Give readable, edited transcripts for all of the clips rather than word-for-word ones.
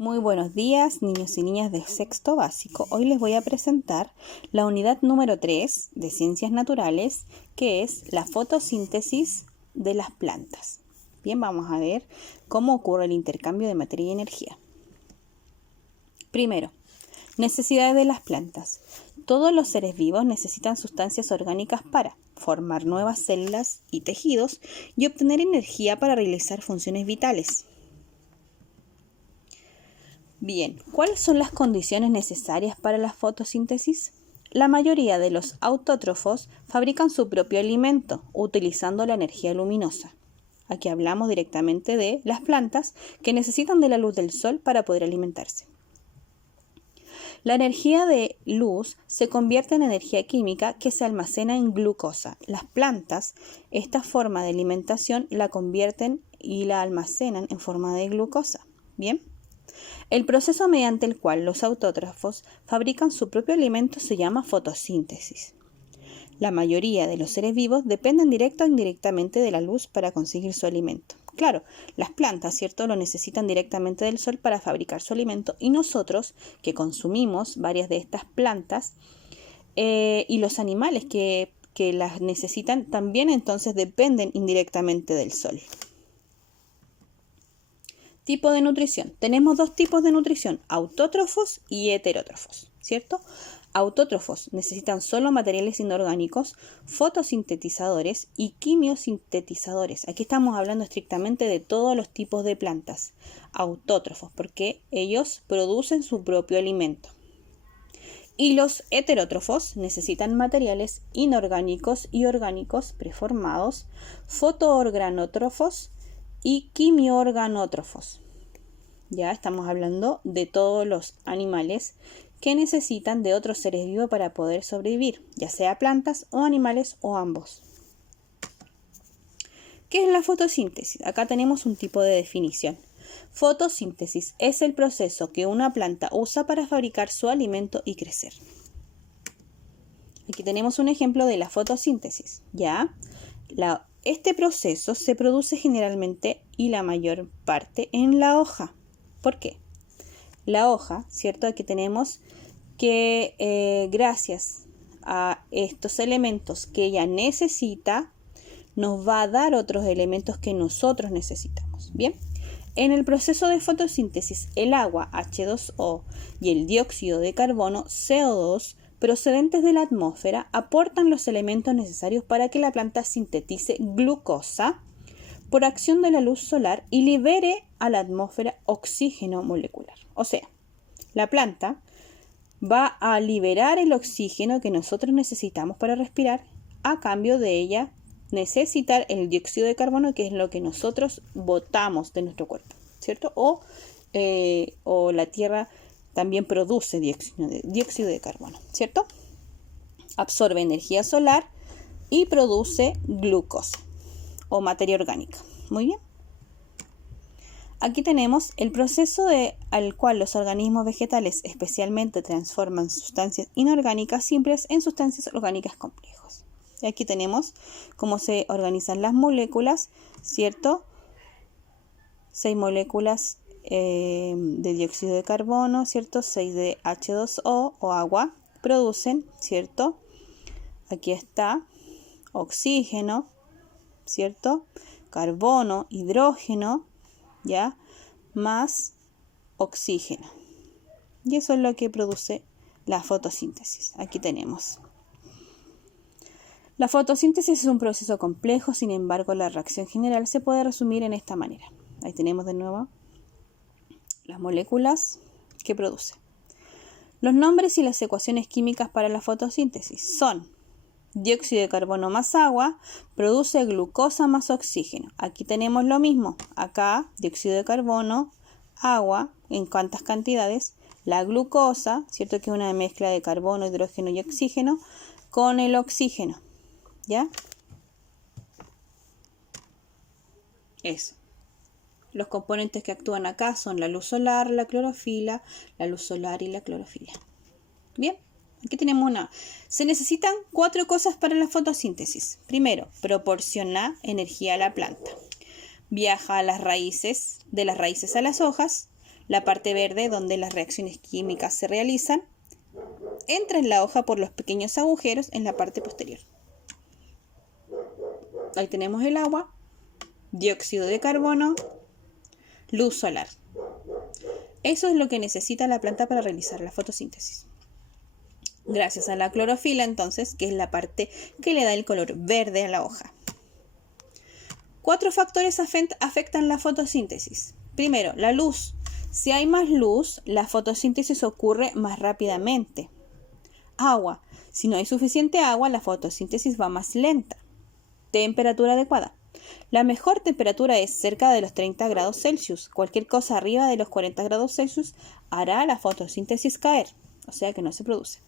Muy buenos días, niños y niñas de sexto básico. Hoy les voy a presentar la unidad número 3 de Ciencias Naturales, que es la fotosíntesis de las plantas. Bien, vamos a ver cómo ocurre el intercambio de materia y energía. Primero, necesidades de las plantas. Todos los seres vivos necesitan sustancias orgánicas para formar nuevas células y tejidos y obtener energía para realizar funciones vitales. Bien, ¿cuáles son las condiciones necesarias para la fotosíntesis? La mayoría de los autótrofos fabrican su propio alimento utilizando la energía luminosa. Aquí hablamos directamente de las plantas que necesitan de la luz del sol para poder alimentarse. La energía de luz se convierte en energía química que se almacena en glucosa. Las plantas, esta forma de alimentación la convierten y la almacenan en forma de glucosa. Bien. El proceso mediante el cual los autótrofos fabrican su propio alimento se llama fotosíntesis. La mayoría de los seres vivos dependen directa o indirectamente de la luz para conseguir su alimento. Claro, las plantas, ¿cierto?, lo necesitan directamente del sol para fabricar su alimento y nosotros, que consumimos varias de estas plantas, y los animales que las necesitan también entonces dependen indirectamente del sol. Tipo de nutrición. Tenemos dos tipos de nutrición, autótrofos y heterótrofos, ¿cierto? Autótrofos necesitan solo materiales inorgánicos, fotosintetizadores y quimiosintetizadores. Aquí estamos hablando estrictamente de todos los tipos de plantas. Autótrofos, porque ellos producen su propio alimento. Y los heterótrofos necesitan materiales inorgánicos y orgánicos preformados, fotoorganótrofos y quimiorganótrofos. Ya estamos hablando de todos los animales que necesitan de otros seres vivos para poder sobrevivir, ya sea plantas o animales o ambos. ¿Qué es la fotosíntesis? Acá tenemos un tipo de definición. Fotosíntesis es el proceso que una planta usa para fabricar su alimento y crecer. Aquí tenemos un ejemplo de la fotosíntesis. ¿Ya? Este proceso se produce generalmente y la mayor parte en la hoja. ¿Por qué? La hoja, ¿cierto? Aquí tenemos que gracias a estos elementos que ella necesita, nos va a dar otros elementos que nosotros necesitamos. Bien, en el proceso de fotosíntesis, el agua H2O y el dióxido de carbono CO2 procedentes de la atmósfera aportan los elementos necesarios para que la planta sintetice glucosa por acción de la luz solar y libere a la atmósfera oxígeno molecular. O sea, la planta va a liberar el oxígeno que nosotros necesitamos para respirar, a cambio de ella necesitar el dióxido de carbono, que es lo que nosotros botamos de nuestro cuerpo, ¿cierto? O la tierra también produce dióxido de carbono, ¿cierto? Absorbe energía solar y produce glucosa o materia orgánica. Muy bien. Aquí tenemos el proceso al cual los organismos vegetales especialmente transforman sustancias inorgánicas simples en sustancias orgánicas complejas. Y aquí tenemos cómo se organizan las moléculas, ¿cierto? 6 moléculas de dióxido de carbono, ¿cierto? 6 de H2O o agua producen, ¿cierto? Aquí está oxígeno, ¿cierto? Carbono, hidrógeno, ¿ya? Más oxígeno. Y eso es lo que produce la fotosíntesis. Aquí tenemos. La fotosíntesis es un proceso complejo, sin embargo, la reacción general se puede resumir en esta manera. Ahí tenemos de nuevo las moléculas que produce. Los nombres y las ecuaciones químicas para la fotosíntesis son: dióxido de carbono más agua produce glucosa más oxígeno. Aquí tenemos lo mismo. Acá, dióxido de carbono, agua, ¿en cuántas cantidades? La glucosa, ¿cierto? Que es una mezcla de carbono, hidrógeno y oxígeno, con el oxígeno. ¿Ya? Eso. Los componentes que actúan acá son la luz solar, la clorofila, la luz solar y la clorofila. Bien. Aquí tenemos Se necesitan 4 cosas para la fotosíntesis. Primero, proporciona energía a la planta. Viaja a las raíces, de las raíces a las hojas. la parte verde donde las reacciones químicas se realizan, entra en la hoja por los pequeños agujeros en la parte posterior. Ahí tenemos el agua, dióxido de carbono, luz solar. Eso es lo que necesita la planta para realizar la fotosíntesis. Gracias a la clorofila, entonces, que es la parte que le da el color verde a la hoja. 4 factores afectan la fotosíntesis. Primero, la luz. Si hay más luz, la fotosíntesis ocurre más rápidamente. Agua. Si no hay suficiente agua, la fotosíntesis va más lenta. Temperatura adecuada. La mejor temperatura es cerca de los 30 grados Celsius. Cualquier cosa arriba de los 40 grados Celsius hará la fotosíntesis caer, o sea que no se produce.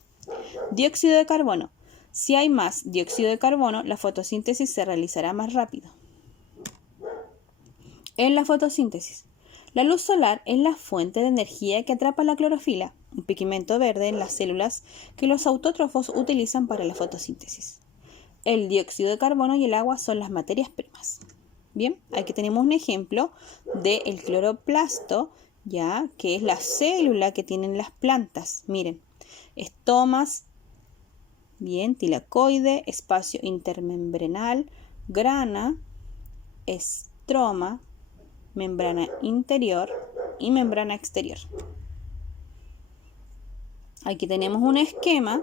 Dióxido de carbono. Si hay más dióxido de carbono, la fotosíntesis se realizará más rápido. En la fotosíntesis, la luz solar es la fuente de energía que atrapa la clorofila, un pigmento verde en las células que los autótrofos utilizan para la fotosíntesis. El dióxido de carbono y el agua son las materias primas. Bien, aquí tenemos un ejemplo del cloroplasto, ya que es la célula que tienen las plantas. Miren, estomas, bien, tilacoide, espacio intermembranal, grana, estroma, membrana interior y membrana exterior. Aquí tenemos un esquema.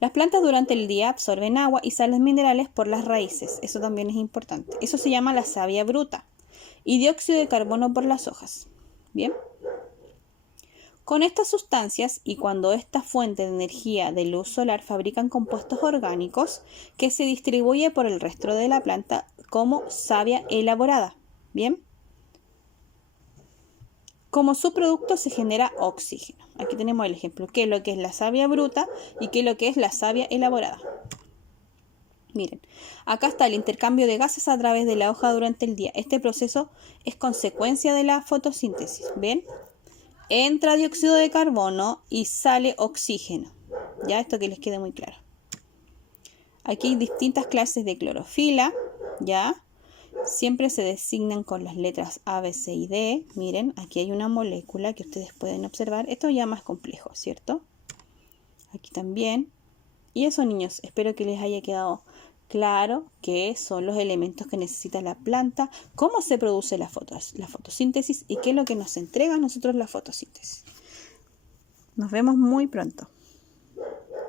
Las plantas durante el día absorben agua y sales minerales por las raíces. Eso también es importante. Eso se llama la savia bruta. Y dióxido de carbono por las hojas. Bien. Con estas sustancias y cuando esta fuente de energía de luz solar fabrican compuestos orgánicos que se distribuye por el resto de la planta como savia elaborada. Bien. Como subproducto se genera oxígeno. Aquí tenemos el ejemplo, qué es lo que es la savia bruta y qué es lo que es la savia elaborada. Miren, acá está el intercambio de gases a través de la hoja durante el día. Este proceso es consecuencia de la fotosíntesis. ¿Ven? Entra dióxido de carbono y sale oxígeno. Ya, esto que les quede muy claro. Aquí hay distintas clases de clorofila, ya. Siempre se designan con las letras A, B, C y D. Miren, aquí hay una molécula que ustedes pueden observar. Esto ya más complejo, ¿cierto? Aquí también. Y eso, niños, espero que les haya quedado claro qué son los elementos que necesita la planta, cómo se produce la fotosíntesis y qué es lo que nos entrega a nosotros la fotosíntesis. Nos vemos muy pronto.